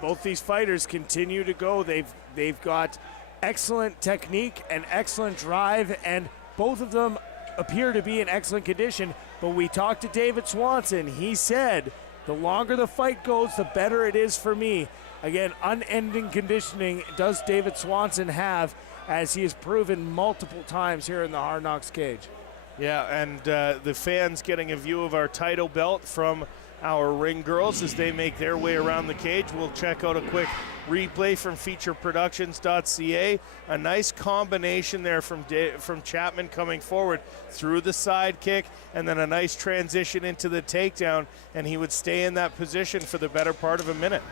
both these fighters continue to go. They've got excellent technique and excellent drive, and both of them appear to be in excellent condition. But we talked to David Swanson. He said, the longer the fight goes, the better it is for me. Again, unending conditioning does David Swanson have, as he has proven multiple times here in the Hard Knocks cage. Yeah, and the fans getting a view of our title belt from our ring girls as they make their way around the cage. We'll check out a quick replay from featureproductions.ca. A nice combination there from Chapman coming forward through the side kick, and then a nice transition into the takedown, and he would stay in that position for the better part of a minute.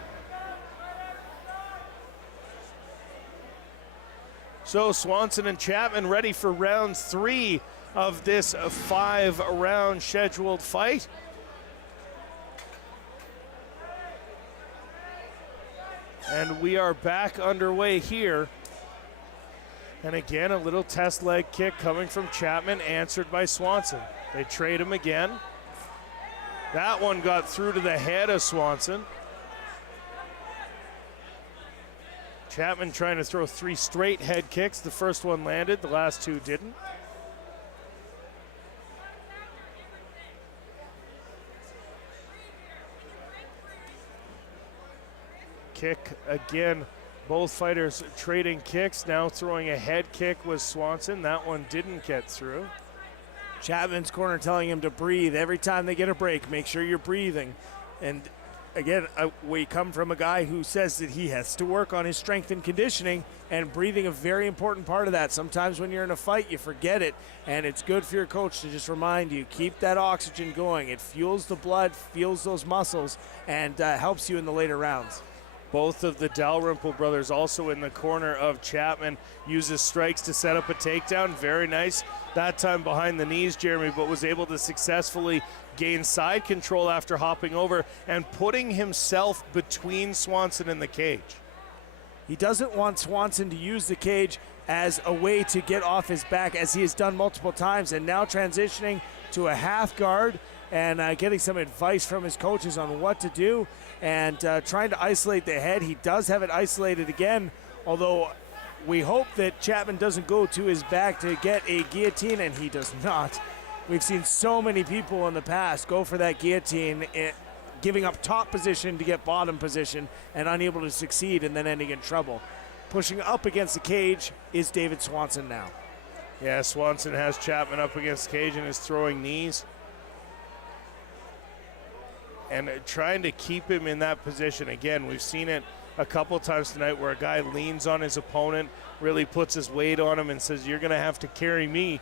So Swanson and Chapman ready for round 3 of this 5-round scheduled fight. And we are back underway here. And again, a little test leg kick coming from Chapman, answered by Swanson. They trade him again. That one got through to the head of Swanson. Chapman trying to throw 3 straight head kicks. The first one landed, the last 2 didn't. Kick again. Both fighters trading kicks. Now throwing a head kick was Swanson. That one didn't get through. Chapman's corner telling him to breathe every time they get a break. Make sure you're breathing. And again, we come from a guy who says that he has to work on his strength and conditioning, and breathing a very important part of that. Sometimes when you're in a fight, you forget it, and it's good for your coach to just remind you, keep that oxygen going. It fuels the blood, fuels those muscles, and helps you in the later rounds. Both of the Dalrymple brothers also in the corner of Chapman. Uses strikes to set up a takedown. Very nice. That time behind the knees, Jeremy, but was able to successfully gain side control after hopping over and putting himself between Swanson and the cage. He doesn't want Swanson to use the cage as a way to get off his back, as he has done multiple times, and now transitioning to a half guard and getting some advice from his coaches on what to do, and trying to isolate the head. He does have it isolated again, although we hope that Chapman doesn't go to his back to get a guillotine, and he does not. We've seen so many people in the past go for that guillotine, giving up top position to get bottom position and unable to succeed, and then ending in trouble. Pushing up against the cage is David Swanson now. Yeah, Swanson has Chapman up against the cage and is throwing knees. And trying to keep him in that position. Again, we've seen it a couple times tonight where a guy leans on his opponent, really puts his weight on him and says, you're going to have to carry me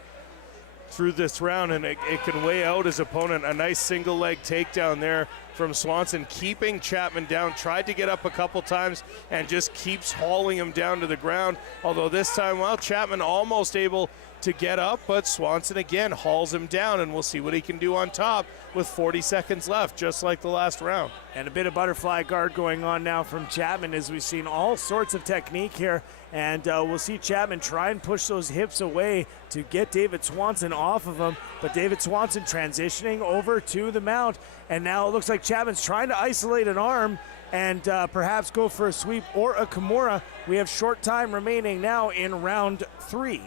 through this round, and it can weigh out his opponent. A nice single leg takedown there from Swanson, keeping Chapman down. Tried to get up a couple times and just keeps hauling him down to the ground. Although this time, well, Chapman almost able to get up, but Swanson again hauls him down, and we'll see what he can do on top with 40 seconds left, just like the last round. And a bit of butterfly guard going on now from Chapman, as we've seen all sorts of technique here, and we'll see Chapman try and push those hips away to get David Swanson off of him, but David Swanson transitioning over to the mount, and now it looks like Chapman's trying to isolate an arm and perhaps go for a sweep or a Kimura. We have short time remaining now in round 3.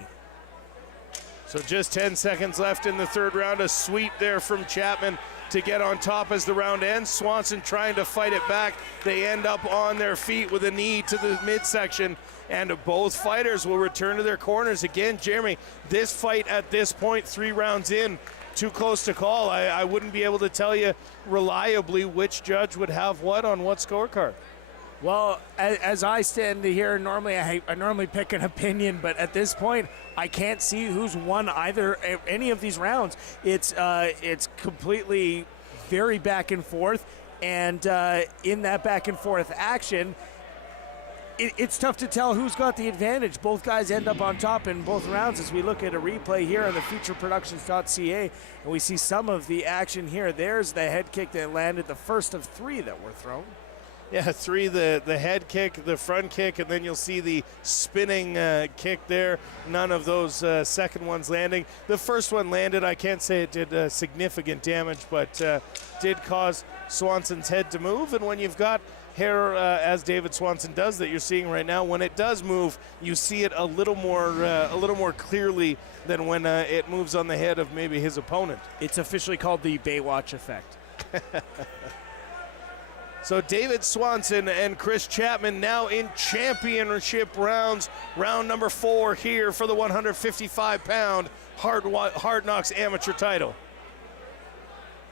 So just 10 seconds left in the third round. A sweep there from Chapman to get on top as the round ends. Swanson trying to fight it back. They end up on their feet with a knee to the midsection, and both fighters will return to their corners. Again, Jeremy, this fight at this point, 3 rounds in, too close to call. I wouldn't be able to tell you reliably which judge would have what on what scorecard. Well, as I stand here, normally I normally pick an opinion, but at this point, I can't see who's won any of these rounds. It's completely very back and forth, and in that back and forth action, it's tough to tell who's got the advantage. Both guys end up on top in both rounds as we look at a replay here on the featureproductions.ca, and we see some of the action here. There's the head kick that landed, the first of 3 that were thrown. Yeah, 3, the head kick, the front kick, and then you'll see the spinning kick there. None of those second ones landing. The first one landed. I can't say it did significant damage, but did cause Swanson's head to move. And when you've got hair, as David Swanson does, that you're seeing right now, when it does move, you see it a little more clearly than when it moves on the head of maybe his opponent. It's officially called the Baywatch effect. So David Swanson and Chris Chapman now in championship rounds. Round number 4 here for the 155-pound Hard Knocks amateur title.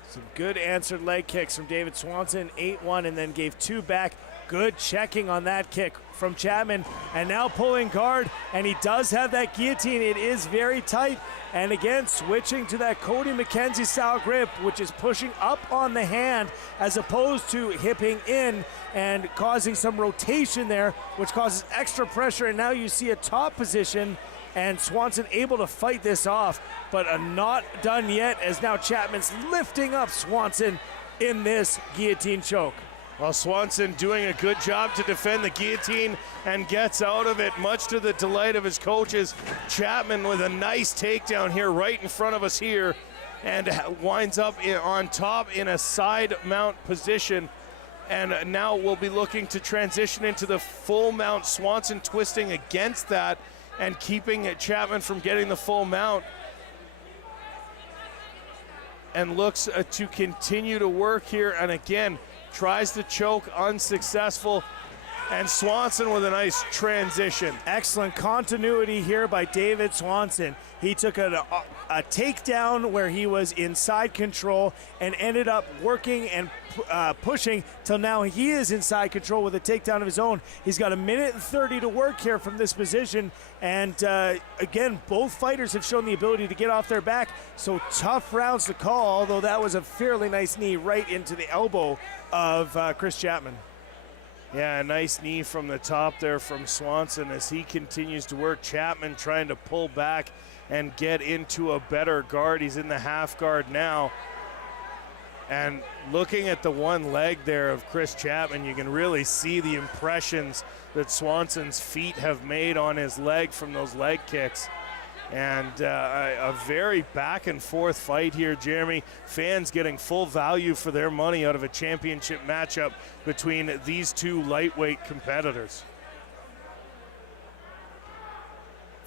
Some good answered leg kicks from David Swanson, 8-1, and then gave 2 back. Good checking on that kick from Chapman, and now pulling guard, and he does have that guillotine. It is very tight, and again, switching to that Cody McKenzie style grip, which is pushing up on the hand as opposed to hipping in and causing some rotation there, which causes extra pressure, and now you see a top position, and Swanson able to fight this off, but not done yet, as now Chapman's lifting up Swanson in this guillotine choke. Well, Swanson doing a good job to defend the guillotine and gets out of it, much to the delight of his coaches. Chapman with a nice takedown here right in front of us here, and winds up on top in a side mount position. And now we'll be looking to transition into the full mount. Swanson twisting against that and keeping Chapman from getting the full mount. And looks to continue to work here, and again, tries to choke, unsuccessful, and Swanson with a nice transition. Excellent continuity here by David Swanson. He took a takedown where he was inside control and ended up working and pushing till now he is inside control with a takedown of his own. He's got 1:30 to work here from this position, and again, both fighters have shown the ability to get off their back, so tough rounds to call, although that was a fairly nice knee right into the elbow of Chris Chapman. Yeah, a nice knee from the top there from Swanson as he continues to work. Chapman trying to pull back and get into a better guard. He's in the half guard now. And looking at the one leg there of Chris Chapman, you can really see the impressions that Swanson's feet have made on his leg from those leg kicks. And a very back and forth fight here, Jeremy. Fans getting full value for their money out of a championship matchup between these two lightweight competitors.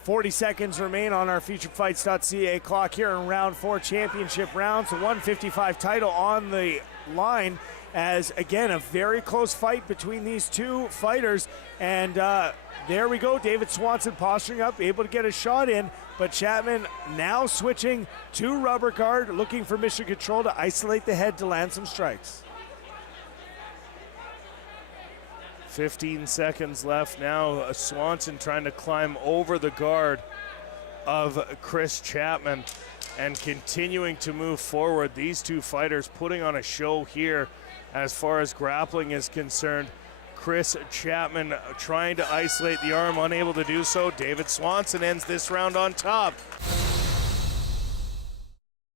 40 seconds remain on our featuredfights.ca clock here in round 4 championship rounds. The 155 title on the line, as again, a very close fight between these two fighters. And there we go, David Swanson posturing up, able to get a shot in, but Chapman now switching to rubber guard, looking for mission control to isolate the head to land some strikes. 15 seconds left now. Swanson trying to climb over the guard of Chris Chapman and continuing to move forward. These two fighters putting on a show here as far as grappling is concerned. Chris Chapman trying to isolate the arm, unable to do so. David Swanson ends this round on top.